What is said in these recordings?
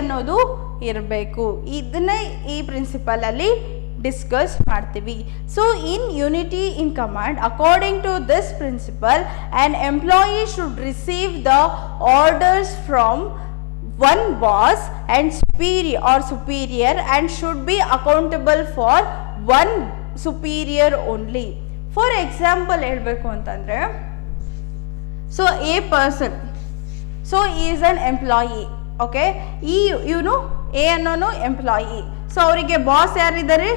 ಅನ್ನೋದು ಇರಬೇಕು. ಇದನ್ನೇ ಈ ಪ್ರಿನ್ಸಿಪಲಲ್ಲಿ ಡಿಸ್ಕಸ್ ಮಾಡ್ತೀವಿ. So in unity in command, according to this principle, an employee should receive the orders from one boss and superior and should be accountable for one superior only. For example ಹೇಳ್ಬೇಕು ಅಂತಂದ್ರೆ, so a person, so he is an employee, okay, ಇವನು a ಅನ್ನೋನು employee. So ಅವರಿಗೆ boss ಯಾರಿದ್ದಾರೆ?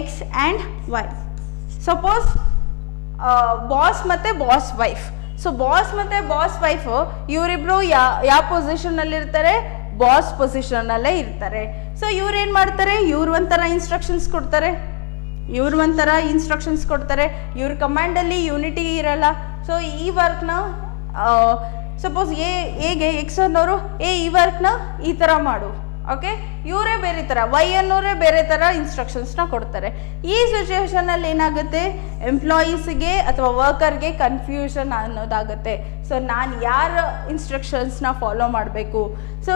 x and y. Suppose boss ಮತ್ತು boss wife. So boss ಮತ್ತು boss wife ಇವರಿಬ್ರು ಯಾವ ಪೊಸಿಷನಲ್ಲಿ ಇರ್ತಾರೆ? ಬಾಸ್ ಪೊಸಿಷನ್ನಲ್ಲೇ ಇರ್ತಾರೆ. ಸೊ ಇವ್ರು ಏನು ಮಾಡ್ತಾರೆ? ಇವ್ರು ಒಂಥರ ಇನ್ಸ್ಟ್ರಕ್ಷನ್ಸ್ ಕೊಡ್ತಾರೆ, ಇವ್ರ ಕಮಾಂಡಲ್ಲಿ ಯೂನಿಟಿ ಇರಲ್ಲ. ಸೊ ಈ ವರ್ಕ್ನ ಸಪೋಸ್ ಎಗೆ ಎಕ್ಸ್ ಅನ್ನೋರು ಈ ವರ್ಕ್ನ ಈ ಥರ ಮಾಡು, ಓಕೆ, ಇವರೇ ಬೇರೆ ಥರ, ವೈ ಅನ್ನೋರೇ ಬೇರೆ ಥರ ಇನ್ಸ್ಟ್ರಕ್ಷನ್ಸ್ನ ಕೊಡ್ತಾರೆ. ಈ ಸಿಚುವೇಶನಲ್ಲಿ ಏನಾಗುತ್ತೆ? ಎಂಪ್ಲಾಯೀಸ್ಗೆ ಅಥವಾ ವರ್ಕರ್ಗೆ ಕನ್ಫ್ಯೂಷನ್ ಅನ್ನೋದಾಗುತ್ತೆ. ಸೊ ನಾನು ಯಾರ ಇನ್ಸ್ಟ್ರಕ್ಷನ್ಸ್ನ ಫಾಲೋ ಮಾಡಬೇಕು? ಸೊ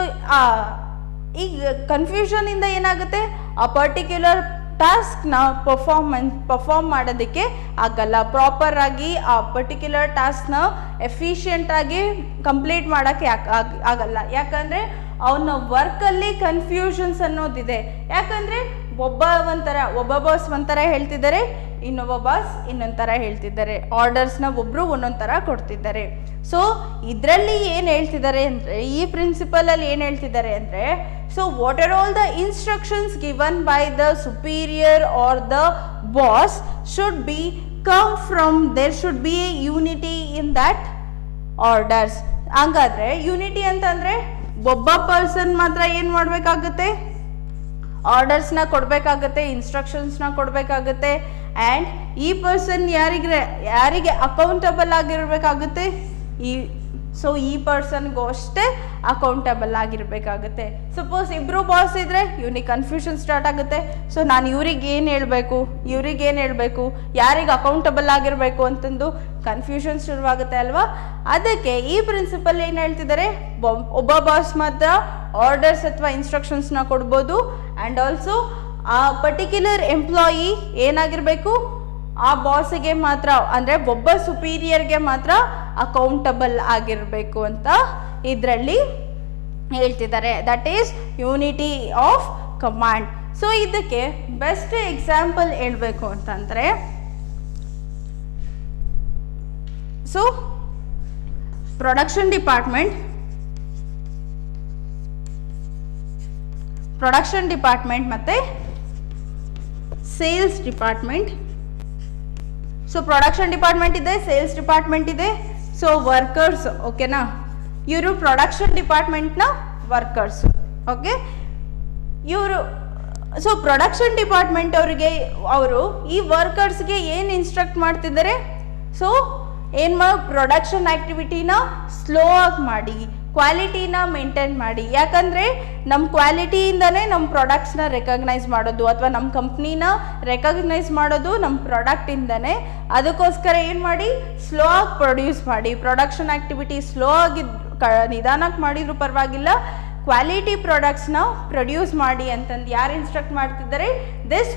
ಈಗ ಕನ್ಫ್ಯೂಷನಿಂದ ಏನಾಗುತ್ತೆ? ಆ ಪರ್ಟಿಕ್ಯುಲರ್ ಟಾಸ್ಕ್ನ ಪರ್ಫಾರ್ಮ್ ಮಾಡೋದಕ್ಕೆ ಆಗಲ್ಲ. ಪ್ರಾಪರಾಗಿ ಆ ಪರ್ಟಿಕ್ಯುಲರ್ ಟಾಸ್ಕ್ನ ಎಫಿಷಿಯೆಂಟಾಗಿ ಕಂಪ್ಲೀಟ್ ಮಾಡೋಕ್ಕೆ ಆಗಲ್ಲ. ಯಾಕಂದರೆ ಅವನ ವರ್ಕಲ್ಲಿ ಕನ್ಫ್ಯೂಷನ್ಸ್ ಅನ್ನೋದಿದೆ. ಯಾಕಂದರೆ ಒಬ್ಬ ಬಾಸ್ ಒಂಥರ ಹೇಳ್ತಿದ್ದಾರೆ, ಇನ್ನೊಬ್ಬ ಬಾಸ್ ಇನ್ನೊಂದು ಥರ ಹೇಳ್ತಿದ್ದಾರೆ, ಆರ್ಡರ್ಸ್ನ ಒಬ್ಬರು ಒಂದೊಂದು ಥರ ಕೊಡ್ತಿದ್ದಾರೆ. ಸೊ ಇದರಲ್ಲಿ ಏನು ಹೇಳ್ತಿದ್ದಾರೆ ಅಂದರೆ, ಈ ಪ್ರಿನ್ಸಿಪಲಲ್ಲಿ ಏನು ಹೇಳ್ತಿದ್ದಾರೆ ಅಂದರೆ, so what are all the instructions given by the superior or the boss should be come from, there should be a unity in that orders. ಹಂಗಾದ್ರೆ ಯೂನಿಟಿ ಅಂತಂದರೆ ಒಬ್ಬ ಪರ್ಸನ್ ಮಾತ್ರ ಏನು ಮಾಡಬೇಕಾಗುತ್ತೆ? ಆರ್ಡರ್ಸ್ನ ಕೊಡಬೇಕಾಗತ್ತೆ, ಇನ್ಸ್ಟ್ರಕ್ಷನ್ಸ್ನ ಕೊಡಬೇಕಾಗತ್ತೆ. ಆ್ಯಂಡ್ ಈ ಪರ್ಸನ್ ಯಾರಿಗೆ ಅಕೌಂಟಬಲ್ ಆಗಿರಬೇಕಾಗುತ್ತೆ? ಈ ಪರ್ಸನ್ಗೂ ಅಷ್ಟೇ ಅಕೌಂಟಬಲ್ ಆಗಿರಬೇಕಾಗುತ್ತೆ. ಸಪೋಸ್ ಇಬ್ಬರು ಬಾಸ್ ಇದ್ದರೆ ಇವನಿಗೆ ಕನ್ಫ್ಯೂಷನ್ ಸ್ಟಾರ್ಟ್ ಆಗುತ್ತೆ. ಸೊ ನಾನು ಇವ್ರಿಗೇನು ಹೇಳಬೇಕು, ಯಾರಿಗೆ ಅಕೌಂಟಬಲ್ ಆಗಿರಬೇಕು ಅಂತಂದು ಕನ್ಫ್ಯೂಷನ್ ಶುರುವಾಗುತ್ತೆ ಅಲ್ವಾ? ಅದಕ್ಕೆ ಈ ಪ್ರಿನ್ಸಿಪಲ್ ಏನು ಹೇಳ್ತಿದ್ದಾರೆ? ಒಬ್ಬ ಬಾಸ್ ಮಾತ್ರ ಆರ್ಡರ್ಸ್ ಅಥವಾ ಇನ್ಸ್ಟ್ರಕ್ಷನ್ಸ್ನ ಕೊಡ್ಬೋದು. ಆ್ಯಂಡ್ ಆಲ್ಸೋ ಆ ಪರ್ಟಿಕ್ಯುಲರ್ ಎಂಪ್ಲಾಯಿ ಏನಾಗಿರಬೇಕು? ಆ ಬಾಸಿಗೆ ಮಾತ್ರ, ಅಂದರೆ ಒಬ್ಬ ಸುಪೀರಿಯರ್ಗೆ ಮಾತ್ರ ಅಕೌಂಟಬಲ್ ಆಗಿರಬೇಕು ಅಂತ ಇದರಲ್ಲಿ ಹೇಳ್ತಿದ್ದಾರೆ. That is unity of command. So ಇದಕ್ಕೆ ಬೆಸ್ಟ್ ಎಕ್ಸಾಂಪಲ್ ಹೇಳಬೇಕು ಅಂತಂದರೆ, ಸೊ ಪ್ರೊಡಕ್ಷನ್ ಡಿಪಾರ್ಟ್ಮೆಂಟ್ ಮತ್ತು sales department. So production department ಇದೆ, ಸೇಲ್ಸ್ ಡಿಪಾರ್ಟ್ಮೆಂಟ್ ಇದೆ. ಸೊ ವರ್ಕರ್ಸ್, ಓಕೆನಾ, ಇವರು ಪ್ರೊಡಕ್ಷನ್ ಡಿಪಾರ್ಟ್ಮೆಂಟ್ನ workers, okay. So production department ಅವರು ಈ ವರ್ಕರ್ಸ್ಗೆ ಏನು ಇನ್ಸ್ಟ್ರಕ್ಟ್ ಮಾಡ್ತಿದ್ದಾರೆ? ಸೊ ಪ್ರೊಡಕ್ಷನ್ ಆ್ಯಕ್ಟಿವಿಟಿನ ಸ್ಲೋ ಆಗಿ ಮಾಡಿ, ಕ್ವಾಲಿಟಿನ ಮೇಂಟೈನ್ ಮಾಡಿ. ಯಾಕಂದರೆ ನಮ್ಮ ಕ್ವಾಲಿಟಿಯಿಂದನೇ ನಮ್ಮ ಪ್ರಾಡಕ್ಟ್ಸ್ನ ರೆಕಗ್ನೈಸ್ ಮಾಡೋದು ಅಥವಾ ನಮ್ಮ ಕಂಪ್ನಿನ ರೆಕಗ್ನೈಸ್ ಮಾಡೋದು ನಮ್ಮ ಪ್ರಾಡಕ್ಟಿಂದನೇ. ಅದಕ್ಕೋಸ್ಕರ ಏನು ಮಾಡಿ? ಸ್ಲೋ ಆಗಿ ಪ್ರೊಡ್ಯೂಸ್ ಮಾಡಿ. ಪ್ರೊಡಕ್ಷನ್ ಆ್ಯಕ್ಟಿವಿಟಿ ಸ್ಲೋ ಆಗಿ ನಿಧಾನಕ್ಕೆ ಮಾಡಿದರೂ ಪರವಾಗಿಲ್ಲ, ಕ್ವಾಲಿಟಿ ಪ್ರಾಡಕ್ಟ್ಸ್ನ ಪ್ರೊಡ್ಯೂಸ್ ಮಾಡಿ ಅಂತಂದು ಯಾರು ಇನ್ಸ್ಟ್ರಕ್ಟ್ ಮಾಡ್ತಿದ್ದಾರೆ? ದಿಸ್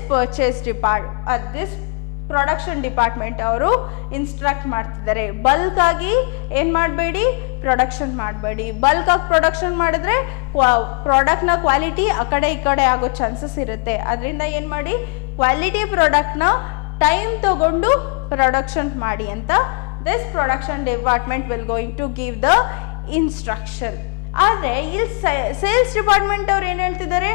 ಪ್ರೊಡಕ್ಷನ್ ಡಿಪಾರ್ಟ್ಮೆಂಟ್ ಅವರು ಇನ್ಸ್ಟ್ರಕ್ಟ್ ಮಾಡ್ತಿದ್ದಾರೆ. ಬಲ್ಕಾಗಿ ಏನು ಮಾಡಬೇಡಿ? ಪ್ರೊಡಕ್ಷನ್ ಮಾಡಬೇಡಿ. ಬಲ್ಕಾಗಿ ಪ್ರೊಡಕ್ಷನ್ ಮಾಡಿದ್ರೆ ಪ್ರಾಡಕ್ಟ್ನ ಕ್ವಾಲಿಟಿ ಆ ಕಡೆ ಈ ಕಡೆ ಆಗೋ ಚಾನ್ಸಸ್ ಇರುತ್ತೆ. ಅದರಿಂದ ಏನು ಮಾಡಿ? ಕ್ವಾಲಿಟಿ ಪ್ರಾಡಕ್ಟ್ನ ಟೈಮ್ ತಗೊಂಡು ಪ್ರೊಡಕ್ಷನ್ ಮಾಡಿ ಅಂತ this production department will going to give the instruction. ಆದರೆ ಇಲ್ಲಿ ಸೇಲ್ಸ್ ಡಿಪಾರ್ಟ್ಮೆಂಟ್ ಅವ್ರು ಏನು ಹೇಳ್ತಿದ್ದಾರೆ?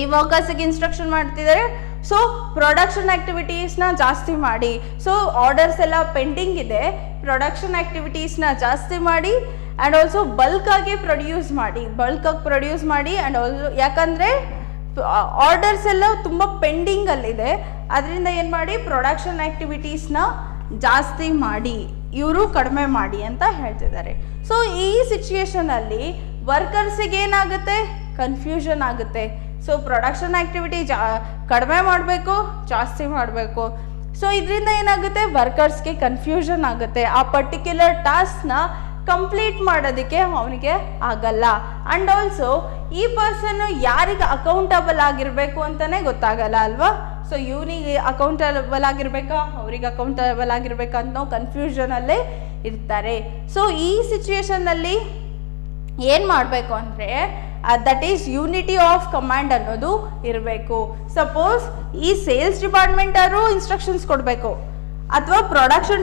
ಈ ವರ್ಕರ್ಸಿಗೆ ಇನ್ಸ್ಟ್ರಕ್ಷನ್ ಮಾಡ್ತಿದ್ದಾರೆ. ಸೊ ಪ್ರೊಡಕ್ಷನ್ ಆ್ಯಕ್ಟಿವಿಟೀಸ್ನ ಜಾಸ್ತಿ ಮಾಡಿ. ಸೊ ಆರ್ಡರ್ಸ್ ಎಲ್ಲ ಪೆಂಡಿಂಗ್ ಇದೆ, ಪ್ರೊಡಕ್ಷನ್ ಆ್ಯಕ್ಟಿವಿಟೀಸ್ನ ಜಾಸ್ತಿ ಮಾಡಿ. ಆ್ಯಂಡ್ ಆಲ್ಸೋ ಬಲ್ಕಾಗಿ ಪ್ರೊಡ್ಯೂಸ್ ಮಾಡಿ. ಆ್ಯಂಡ್ ಆಲ್ಸೋ ಯಾಕಂದರೆ ಆರ್ಡರ್ಸ್ ಎಲ್ಲ ತುಂಬ ಪೆಂಡಿಂಗಲ್ಲಿದೆ. ಅದರಿಂದ ಏನು ಮಾಡಿ? ಪ್ರೊಡಕ್ಷನ್ ಆ್ಯಕ್ಟಿವಿಟೀಸ್ನ ಜಾಸ್ತಿ ಮಾಡಿ, ಇವರು ಕಡಿಮೆ ಮಾಡಿ ಅಂತ ಹೇಳ್ತಿದ್ದಾರೆ. ಸೊ ಈ ಸಿಚುಯೇಷನಲ್ಲಿ ವರ್ಕರ್ಸಿಗೆ ಏನಾಗುತ್ತೆ? ಕನ್ಫ್ಯೂಷನ್ ಆಗುತ್ತೆ. ಸೊ ಪ್ರೊಡಕ್ಷನ್ ಆ್ಯಕ್ಟಿವಿಟಿ ಕಡಿಮೆ ಮಾಡಬೇಕು, ಜಾಸ್ತಿ ಮಾಡಬೇಕು. ಸೊ ಇದರಿಂದ ಏನಾಗುತ್ತೆ? ವರ್ಕರ್ಸ್ಗೆ ಕನ್ಫ್ಯೂಷನ್ ಆಗುತ್ತೆ. ಆ ಪರ್ಟಿಕ್ಯುಲರ್ ಟಾಸ್ಕ್ನ ಕಂಪ್ಲೀಟ್ ಮಾಡೋದಕ್ಕೆ ಅವನಿಗೆ ಆಗಲ್ಲ. ಆ್ಯಂಡ್ ಆಲ್ಸೋ ಈ ಪರ್ಸನ್ ಯಾರಿಗೆ ಅಕೌಂಟಬಲ್ ಆಗಿರಬೇಕು ಅಂತಲೇ ಗೊತ್ತಾಗಲ್ಲ ಅಲ್ವಾ. ಸೊ ಇವನಿಗೆ ಅಕೌಂಟಬಲ್ ಆಗಿರ್ಬೇಕಾ ಅವ್ರಿಗೆ ಅಕೌಂಟಬಲ್ ಆಗಿರ್ಬೇಕಾ ಅನ್ನೋ ಕನ್ಫ್ಯೂಷನಲ್ಲೇ ಇರ್ತಾರೆ. ಸೊ ಈ ಸಿಚುವೇಶನ್ನಲ್ಲಿ ಏನು ಮಾಡಬೇಕು ಅಂದರೆ that is unity of command ಅನ್ನೋದು ಇರಬೇಕು. ಸಪೋಸ್ ಈ ಸೇಲ್ಸ್ ಡಿಪಾರ್ಟ್ಮೆಂಟರು ಇನ್ಸ್ಟ್ರಕ್ಷನ್ಸ್ ಕೊಡಬೇಕು ಅಥವಾ ಪ್ರೊಡಕ್ಷನ್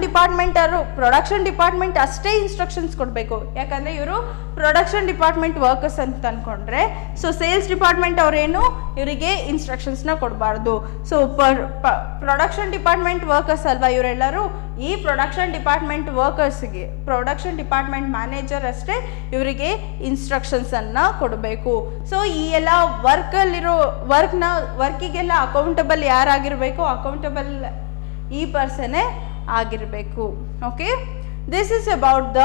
ಡಿಪಾರ್ಟ್ಮೆಂಟ್ ಅಷ್ಟೇ ಇನ್ಸ್ಟ್ರಕ್ಷನ್ಸ್ ಕೊಡಬೇಕು. ಯಾಕಂದರೆ ಇವರು ಪ್ರೊಡಕ್ಷನ್ ಡಿಪಾರ್ಟ್ಮೆಂಟ್ ವರ್ಕರ್ಸ್ ಅಂತ ಅಂದ್ಕೊಂಡ್ರೆ, ಸೊ ಸೇಲ್ಸ್ ಡಿಪಾರ್ಟ್ಮೆಂಟ್ ಅವರೇನು ಇವರಿಗೆ ಇನ್ಸ್ಟ್ರಕ್ಷನ್ಸ್ನ ಕೊಡಬಾರ್ದು. ಸೊ ಪ್ರೊಡಕ್ಷನ್ ಡಿಪಾರ್ಟ್ಮೆಂಟ್ ವರ್ಕರ್ಸ್ ಅಲ್ವಾ ಇವರೆಲ್ಲರೂ, ಈ ಪ್ರೊಡಕ್ಷನ್ ಡಿಪಾರ್ಟ್ಮೆಂಟ್ ವರ್ಕರ್ಸ್ಗೆ ಪ್ರೊಡಕ್ಷನ್ ಡಿಪಾರ್ಟ್ಮೆಂಟ್ ಮ್ಯಾನೇಜರ್ ಅಷ್ಟೇ ಇವರಿಗೆ ಇನ್ಸ್ಟ್ರಕ್ಷನ್ಸನ್ನು ಕೊಡಬೇಕು. ಸೊ ಈ ಎಲ್ಲ ವರ್ಕಿಗೆಲ್ಲ ಅಕೌಂಟಬಲ್ ಯಾರಾಗಿರಬೇಕು, ಅಕೌಂಟಬಲ್ ಈ ಪರ್ಸನ್ನೇ ಆಗಿರಬೇಕು. Okay, this is about the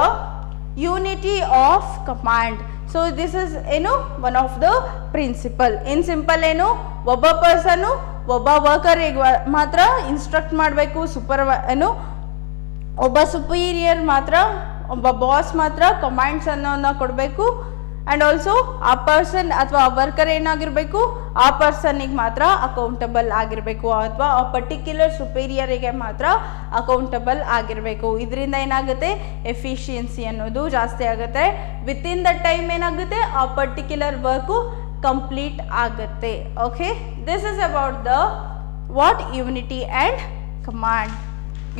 unity of command. So this is ಏನು one of the principle. In simple ಏನು, ಒಬ್ಬ ಪರ್ಸನ್ನು ಒಬ್ಬ ವರ್ಕರಿಗೆ ಮಾತ್ರ ಇನ್ಸ್ಟ್ರಕ್ಟ್ ಮಾಡಬೇಕು, ಒಬ್ಬ ಸುಪೀರಿಯರ್ ಮಾತ್ರ, ಒಬ್ಬ ಬಾಸ್ ಮಾತ್ರ ಕಮಾಂಡ್ಸ್ ಅನ್ನೋನ್ನ ಕೊಡಬೇಕು. ಆ್ಯಂಡ್ ಆಲ್ಸೋ ಆ ಪರ್ಸನ್ ಅಥವಾ ಆ ವರ್ಕರ್ ಏನಾಗಿರಬೇಕು, ಆ ಪರ್ಸನ್ನಿಗೆ ಮಾತ್ರ ಅಕೌಂಟಬಲ್ ಆಗಿರಬೇಕು ಅಥವಾ ಆ ಪರ್ಟಿಕ್ಯುಲರ್ ಸುಪೀರಿಯರಿಗೆ ಮಾತ್ರ ಅಕೌಂಟಬಲ್ ಆಗಿರಬೇಕು. ಇದರಿಂದ ಏನಾಗುತ್ತೆ, ಎಫಿಷಿಯನ್ಸಿ ಅನ್ನೋದು ಜಾಸ್ತಿ ಆಗುತ್ತೆ. ವಿತಿನ್ ದ ಟೈಮ್ ಏನಾಗುತ್ತೆ, ಆ ಪರ್ಟಿಕ್ಯುಲರ್ ವರ್ಕು ಕಂಪ್ಲೀಟ್ ಆಗುತ್ತೆ. Okay, this is about the what unity and command,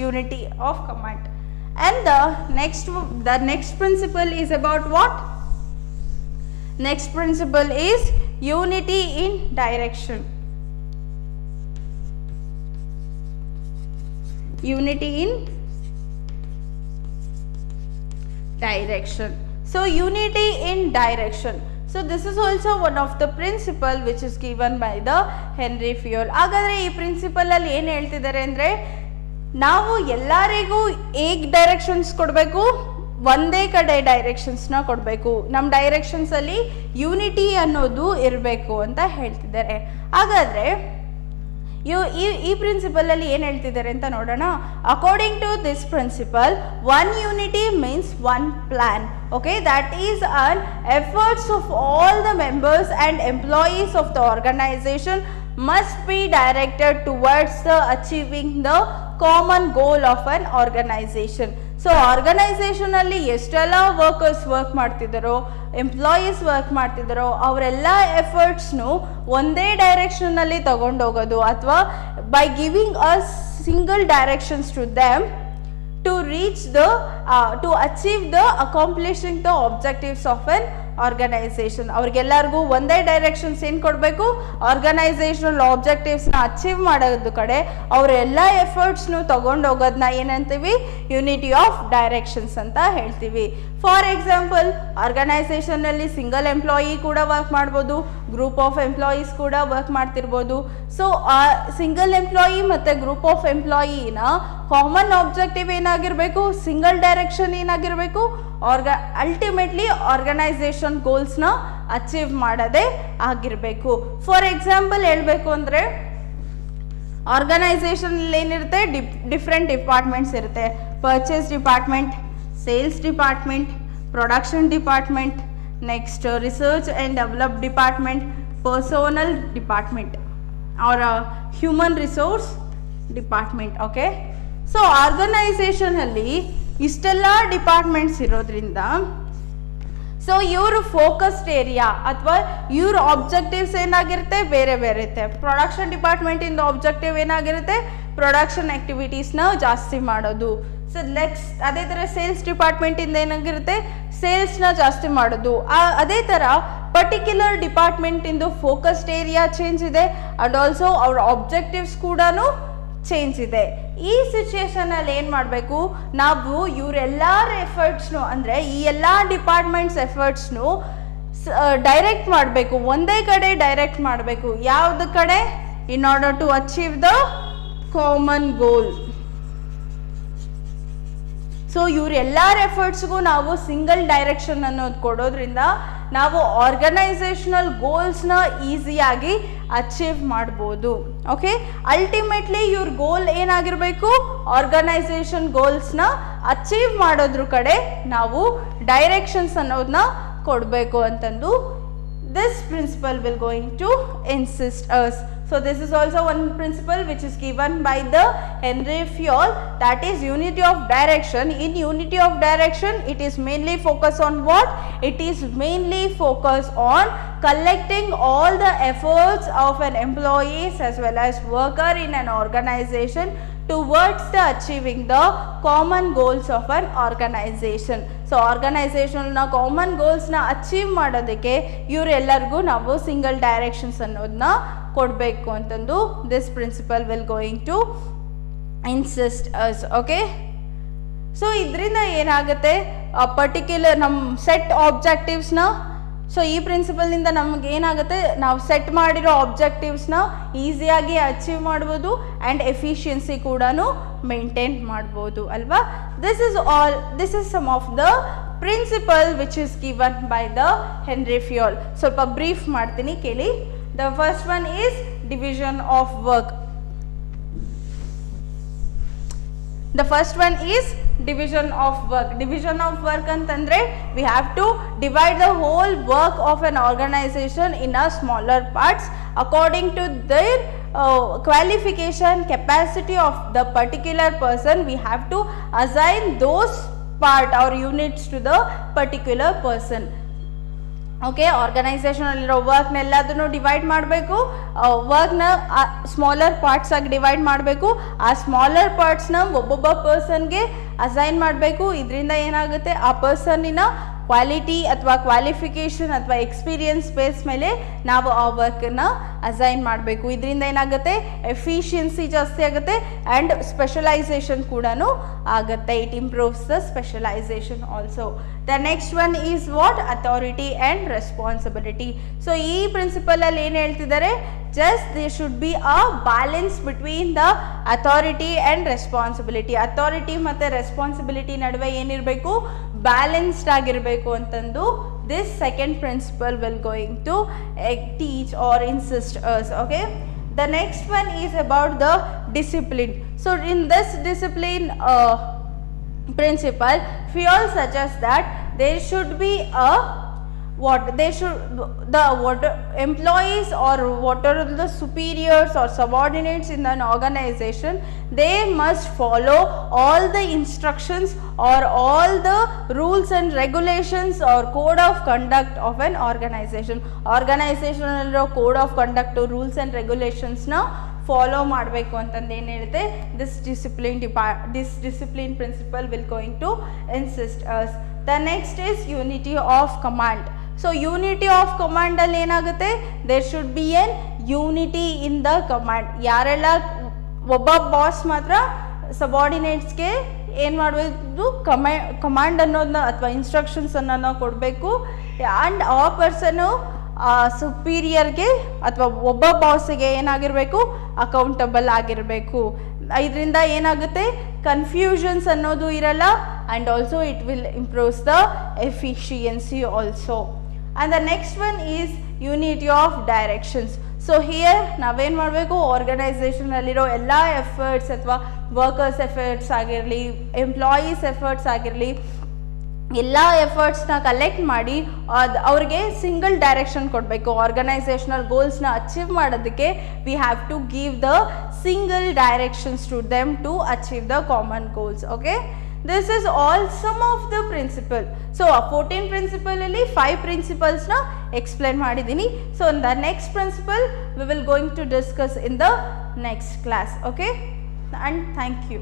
unity of command. And the next principle is about what? Next principle is unity in direction. Unity in direction. So unity in direction. So this is also one of the principle which is given by the Henry Fayol. ಹಾಗಾದರೆ ಈ principal ಅಲ್ಲಿ ಏನು ಹೇಳ್ತಿದ್ದಾರೆ ಅಂದರೆ, ನಾವು ಎಲ್ಲರಿಗೂ ಏಕ್ directions ಕೊಡಬೇಕು, ಒಂದೇ ಕಡೆ ಡೈರೆಕ್ಷನ್ಸ್ನ ಕೊಡಬೇಕು, ನಮ್ಮ ಡೈರೆಕ್ಷನ್ಸಲ್ಲಿ ಯೂನಿಟಿ ಅನ್ನೋದು ಇರಬೇಕು ಅಂತ ಹೇಳ್ತಿದ್ದಾರೆ. ಹಾಗಾದರೆ ಈ ಪ್ರಿನ್ಸಿಪಲಲ್ಲಿ ಏನು ಹೇಳ್ತಿದ್ದಾರೆ ಅಂತ ನೋಡೋಣ. According to this principle, one unity means one plan. Okay, that is an efforts of all the members and employees of the organisation must be directed towards the achieving the common goal of an organization. So ಆರ್ಗನೈಸೇಷನಲ್ಲಿ ಎಷ್ಟೆಲ್ಲ workers work ಮಾಡ್ತಿದ್ದಾರೋ, employees work ಮಾಡ್ತಿದ್ದಾರೋ, ಅವರೆಲ್ಲ ಎಫರ್ಟ್ಸ್ನು ಒಂದೇ ಡೈರೆಕ್ಷನ್ನಲ್ಲಿ ತಗೊಂಡೋಗೋದು ಅಥವಾ by giving a single directions to them to reach the to achieve the accomplishing the objectives of an organization. ಅವ್ರಿಗೆಲ್ಲರಿಗೂ ಒಂದೇ ಡೈರೆಕ್ಷನ್ಸ್ ಏನು ಕೊಡಬೇಕು, ಆರ್ಗನೈಸೇಷನಲ್ ಆಬ್ಜೆಕ್ಟಿವ್ಸ್ನ ಅಚೀವ್ ಮಾಡೋದು ಕಡೆ ಅವರೆಲ್ಲ ಎಫರ್ಟ್ಸ್ನು ತಗೊಂಡೋಗೋದನ್ನ ಏನಂತೀವಿ, ಯೂನಿಟಿ ಆಫ್ ಡೈರೆಕ್ಷನ್ಸ್ ಅಂತ ಹೇಳ್ತೀವಿ. ಫಾರ್ ಎಕ್ಸಾಂಪಲ್, ಆರ್ಗನೈಸೇಷನಲ್ಲಿ ಸಿಂಗಲ್ ಎಂಪ್ಲಾಯಿ ಕೂಡ ವರ್ಕ್ ಮಾಡ್ಬೋದು, ಗ್ರೂಪ್ ಆಫ್ ಎಂಪ್ಲಾಯೀಸ್ ಕೂಡ ವರ್ಕ್ ಮಾಡ್ತಿರ್ಬೋದು. ಸೊ ಆ ಸಿಂಗಲ್ ಎಂಪ್ಲಾಯಿ ಮತ್ತು ಗ್ರೂಪ್ ಆಫ್ ಎಂಪ್ಲಾಯಿನ ಕಾಮನ್ ಆಬ್ಜೆಕ್ಟಿವ್ ಏನಾಗಿರಬೇಕು, ಸಿಂಗಲ್ ಡೈರೆಕ್ಷನ್ ಏನಾಗಿರಬೇಕು, ಅಲ್ಟಿಮೇಟ್ಲಿ ಆರ್ಗನೈಸೇಷನ್ ಗೋಲ್ಸ್ನ ಅಚೀವ್ ಮಾಡೋದೇ ಆಗಿರಬೇಕು. ಫಾರ್ ಎಕ್ಸಾಂಪಲ್ ಹೇಳಬೇಕು ಅಂದರೆ, ಆರ್ಗನೈಸೇಷನಲ್ಲಿ ಏನಿರುತ್ತೆ, ಡಿಫ್ರೆಂಟ್ ಡಿಪಾರ್ಟ್ಮೆಂಟ್ಸ್ ಇರುತ್ತೆ. Purchase department, sales department, production department, next research and develop department, personnel department or human resource department. Okay, so ಆರ್ಗನೈಸೇಷನಲ್ಲಿ ಇಷ್ಟೆಲ್ಲ ಡಿಪಾರ್ಟ್ಮೆಂಟ್ಸ್ ಇರೋದ್ರಿಂದ ಸೊ ಇವರು ಫೋಕಸ್ಡ್ ಏರಿಯಾ ಅಥವಾ ಇವ್ರ ಆಬ್ಜೆಕ್ಟಿವ್ಸ್ ಏನಾಗಿರುತ್ತೆ, ಬೇರೆ ಬೇರೆ ಇರುತ್ತೆ. ಪ್ರೊಡಕ್ಷನ್ ಡಿಪಾರ್ಟ್ಮೆಂಟಿಂದ ಆಬ್ಜೆಕ್ಟಿವ್ ಏನಾಗಿರುತ್ತೆ, ಪ್ರೊಡಕ್ಷನ್ ಆ್ಯಕ್ಟಿವಿಟೀಸ್ನ ಜಾಸ್ತಿ ಮಾಡೋದು. ಸೊ ನೆಕ್ಸ್ಟ್ ಅದೇ ಥರ ಸೇಲ್ಸ್ ಡಿಪಾರ್ಟ್ಮೆಂಟಿಂದ ಏನಾಗಿರುತ್ತೆ, ಸೇಲ್ಸ್ನ ಜಾಸ್ತಿ ಮಾಡೋದು. ಅದೇ ಥರ ಪರ್ಟಿಕ್ಯುಲರ್ ಡಿಪಾರ್ಟ್ಮೆಂಟಿಂದು ಫೋಕಸ್ಡ್ ಏರಿಯಾ ಚೇಂಜ್ ಇದೆ ಆ್ಯಂಡ್ ಆಲ್ಸೋ ಅವ್ರ ಆಬ್ಜೆಕ್ಟಿವ್ಸ್ ಕೂಡ ಚೇಂಜ್ ಇದೆ. ಈ ಸಿಚುಯೇಷನಲ್ಲಿ ಏನು ಮಾಡಬೇಕು, ನಾವು ಇವರೆಲ್ಲರ ಎಫರ್ಟ್ಸ್ನು ಅಂದರೆ ಈ ಎಲ್ಲ ಡಿಪಾರ್ಟ್ಮೆಂಟ್ಸ್ ಎಫರ್ಟ್ಸ್ನು ಡೈರೆಕ್ಟ್ ಮಾಡಬೇಕು, ಒಂದೇ ಕಡೆ ಡೈರೆಕ್ಟ್ ಮಾಡಬೇಕು. ಯಾವ್ದು ಕಡೆ, in order to achieve the common goal. So ಇವರೆಲ್ಲರ ಎಫರ್ಟ್ಸ್ಗೂ ನಾವು ಸಿಂಗಲ್ ಡೈರೆಕ್ಷನ್ ಅನ್ನೋದು ಕೊಡೋದ್ರಿಂದ ನಾವು ಆರ್ಗನೈಸೇಷನಲ್ ಗೋಲ್ಸ್ನ ಈಸಿಯಾಗಿ ಅಚೀವ್ ಮಾಡ್ಬೋದು. ಓಕೆ, ಅಲ್ಟಿಮೇಟ್ಲಿ ಇವ್ರ ಗೋಲ್ ಏನಾಗಿರಬೇಕು, ಆರ್ಗನೈಸೇಷನ್ ಗೋಲ್ಸ್ನ ಅಚೀವ್ ಮಾಡೋದ್ರ ಕಡೆ ನಾವು ಡೈರೆಕ್ಷನ್ಸ್ ಅನ್ನೋದನ್ನ ಕೊಡಬೇಕು ಅಂತಂದು this principle will going to insist us. So this is also one principle which is given by the Henry Fayol, that is unity of direction. In unity of direction, it is mainly focused on what? It is mainly focused on collecting all the efforts of an employees as well as worker in an organization towards the achieving the common goals of an organization. So organization na common goals na achieve ಮಾಡೋದಕ್ಕೆ ಇವರೆಲ್ಲರಿಗೂ ನಾವು single directions ಅನ್ನೋದನ್ನ ಕೊಡಬೇಕು ಅಂತಂದು this principle will going to insist us. Okay, so ಇದರಿಂದ ಏನಾಗುತ್ತೆ, particular ನಮ್ಮ set ಆಬ್ಜೆಕ್ಟಿವ್ಸ್ನ, so ಈ ಪ್ರಿನ್ಸಿಪಲ್ನಿಂದ ನಮ್ಗೆ ಏನಾಗುತ್ತೆ, ನಾವು ಸೆಟ್ ಮಾಡಿರೋ ಆಬ್ಜೆಕ್ಟಿವ್ಸ್ನ ಈಸಿಯಾಗಿ ಅಚೀವ್ ಮಾಡ್ಬೋದು ಆ್ಯಂಡ್ ಎಫಿಷಿಯನ್ಸಿ ಕೂಡ ಮೇಂಟೈನ್ ಮಾಡ್ಬೋದು ಅಲ್ವಾ. This is some of the principle which is given by the Henri Fayol. ಸ್ವಲ್ಪ ಬ್ರೀಫ್ ಮಾಡ್ತೀನಿ ಕೇಳಿ. The first one is division of work. The first one is division of work. Division of work antandre we have to divide the whole work of an organization in a smaller parts according to their qualification, capacity of the particular person. We have to assign those part or units to the particular person. Okay, ಆರ್ಗನೈಸೇಷನಲ್ಲಿರೋ ವರ್ಕ್ನೆಲ್ಲದನ್ನು divide ಮಾಡಬೇಕು, ವರ್ಕ್ನ smaller parts ಆಗಿ divide ಮಾಡಬೇಕು, ಆ smaller ಪಾರ್ಟ್ಸ್ನ ಒಬ್ಬೊಬ್ಬ ಪರ್ಸನ್ಗೆ assign ಮಾಡಬೇಕು. ಇದರಿಂದ ಏನಾಗುತ್ತೆ, ಆ ಪರ್ಸನ್ನಿನ ಕ್ವಾಲಿಟಿ ಅಥವಾ ಕ್ವಾಲಿಫಿಕೇಷನ್ ಅಥವಾ ಎಕ್ಸ್ಪೀರಿಯನ್ಸ್ ಬೇಸ್ ಮೇಲೆ ನಾವು ಆ ವರ್ಕನ್ನು ಅಸೈನ್ ಮಾಡಬೇಕು. ಇದರಿಂದ ಏನಾಗುತ್ತೆ, ಎಫಿಷಿಯನ್ಸಿ ಜಾಸ್ತಿ ಆಗುತ್ತೆ ಆ್ಯಂಡ್ ಸ್ಪೆಷಲೈಸೇಷನ್ ಕೂಡ ಆಗುತ್ತೆ. It improves the specialisation also. The next one is what? Authority and responsibility. So ಈ ಪ್ರಿನ್ಸಿಪಲಲ್ಲಿ ಏನು ಹೇಳ್ತಿದ್ದಾರೆ, just there should be a balance between the authority and responsibility. authority ಮತ್ತೆ responsibility ನಡುವೆ ಏನಿರಬೇಕು, ಬ್ಯಾಲೆನ್ಸ್ಡ್ ಆಗಿರಬೇಕು ಅಂತಂದು this second principle will going to teach or insist us. Okay, the next one is about the discipline. So in this discipline principle, Fayol suggests that there should be a employees or what are the superiors or subordinates in an organization, they must follow all the instructions or all the rules and regulations or code of conduct of an organization. Organizational code of conduct, rules and regulations na follow ಮಾಡಬೇಕು ಅಂತಂದು ಏನು ಹೇಳುತ್ತೆ, this discipline principle will going to insist us. The next is unity of command. So unity of command ಅಲ್ಲಿ ಏನಾಗುತ್ತೆ, there should be an unity in the command. ಯಾರೆಲ್ಲ ಒಬ್ಬ boss ಮಾತ್ರ ಸಬಾರ್ಡಿನೇಟ್ಸ್ಗೆ ಏನು ಮಾಡಬೇಕು, ಕಮಾಂಡ್ ಅನ್ನೋದನ್ನ ಅಥವಾ ಇನ್ಸ್ಟ್ರಕ್ಷನ್ಸ್ ಅನ್ನೋದನ್ನ ಕೊಡಬೇಕು ಆ್ಯಂಡ್ ಆ ಪರ್ಸನು ಸುಪೀರಿಯರ್ಗೆ ಅಥವಾ ಒಬ್ಬ ಬಾಸಿಗೆ ಏನಾಗಿರಬೇಕು, ಅಕೌಂಟಬಲ್ ಆಗಿರಬೇಕು. ಇದರಿಂದ ಏನಾಗುತ್ತೆ, ಕನ್ಫ್ಯೂಷನ್ಸ್ ಅನ್ನೋದು ಇರಲ್ಲ and also it will improves the efficiency also. And the next one is unity of directions. So here ನಾವೇನು ಮಾಡಬೇಕು, ಆರ್ಗನೈಸೇಷನಲ್ಲಿರೋ ಎಲ್ಲ ಎಫರ್ಟ್ಸ್ ಅಥವಾ ವರ್ಕರ್ಸ್ ಎಫರ್ಟ್ಸ್ ಆಗಿರಲಿ, ಎಂಪ್ಲಾಯೀಸ್ ಎಫರ್ಟ್ಸ್ ಆಗಿರಲಿ, ಎಲ್ಲ ಎಫರ್ಟ್ಸ್ನ ಕಲೆಕ್ಟ್ ಮಾಡಿ ಅವ್ರಿಗೆ ಸಿಂಗಲ್ ಡೈರೆಕ್ಷನ್ ಕೊಡಬೇಕು. ಆರ್ಗನೈಸೇಷನಲ್ ಗೋಲ್ಸ್ನ ಅಚೀವ್ ಮಾಡೋದಕ್ಕೆ we have to give the single directions to them to achieve the common goals. Okay, this is all some of the principle. So 14 ಪ್ರಿನ್ಸಿಪಲಲ್ಲಿ 5 ಪ್ರಿನ್ಸಿಪಲ್ಸ್ನ ಎಕ್ಸ್ಪ್ಲೇನ್ ಮಾಡಿದ್ದೀನಿ. So the next principle we will going to discuss in the next class. Okay, and thank you.